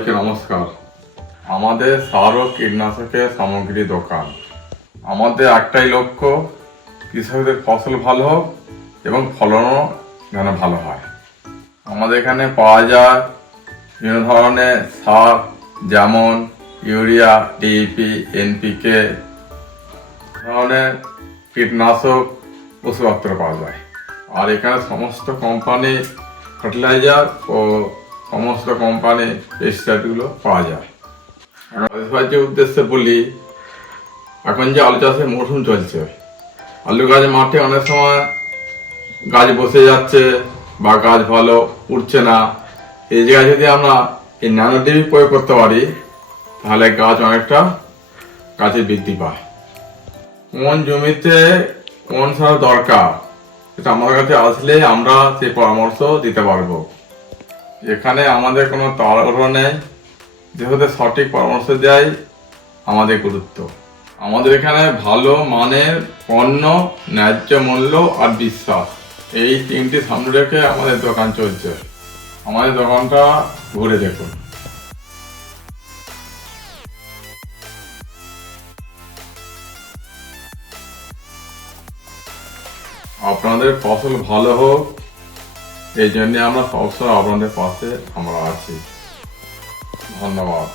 সবাইকে নমস্কার। আমাদের সার ও কীটনাশকের সামগ্রী দোকান। আমাদের একটাই লক্ষ্য, কৃষকদের ফসল ভালো হোক এবং ফলনও যেন ভালো হয়। আমাদের এখানে পাওয়া যায় বিভিন্ন ধরনের সার, যেমন ইউরিয়া, ডিএপি, এনপিকে ধরনের কীটনাশক ওষুধপত্র পাওয়া যায়। আর এখানে সমস্ত কোম্পানি ফার্টিলাইজার ও সমস্ত কোম্পানি পেস্টিসাইডগুলো পাওয়া যায়। চাষবাসের উদ্দেশ্যে বলি, এখন যে আলু চাষের মরশুম চলছে, আলু গাছ মাঠে অনেক সময় গাছ বসে যাচ্ছে বা গাছ ভালো উঠছে না। এই জায়গায় যদি আমরা এই ন্যানো ডিএপি প্রয়োগ করতে পারি, তাহলে গাছ অনেকটা গাছের বৃদ্ধি পায়। কোন জমিতে কোন সার দরকার, সেটা আমার কাছে আসলে আমরা সেই পরামর্শ দিতে পারবো। এখানে আমাদের কোনো তাড়াহুড়ো নেই, যেহেতু সঠিক পরামর্শ দেয় আমাদের গুরুত্ব। আমাদের এখানে ভালো মানের পণ্য, ন্যায্য মূল্য আর বিশ্বাস, এই তিনটি সামনে রেখে আমাদের দোকান চলছে। আমাদের দোকানটা ঘুরে দেখুন। আপনাদের ফসল ভালো হোক, এই জন্য আমরা সবসময় আপনাদের পাশে আমরা আছি। ধন্যবাদ।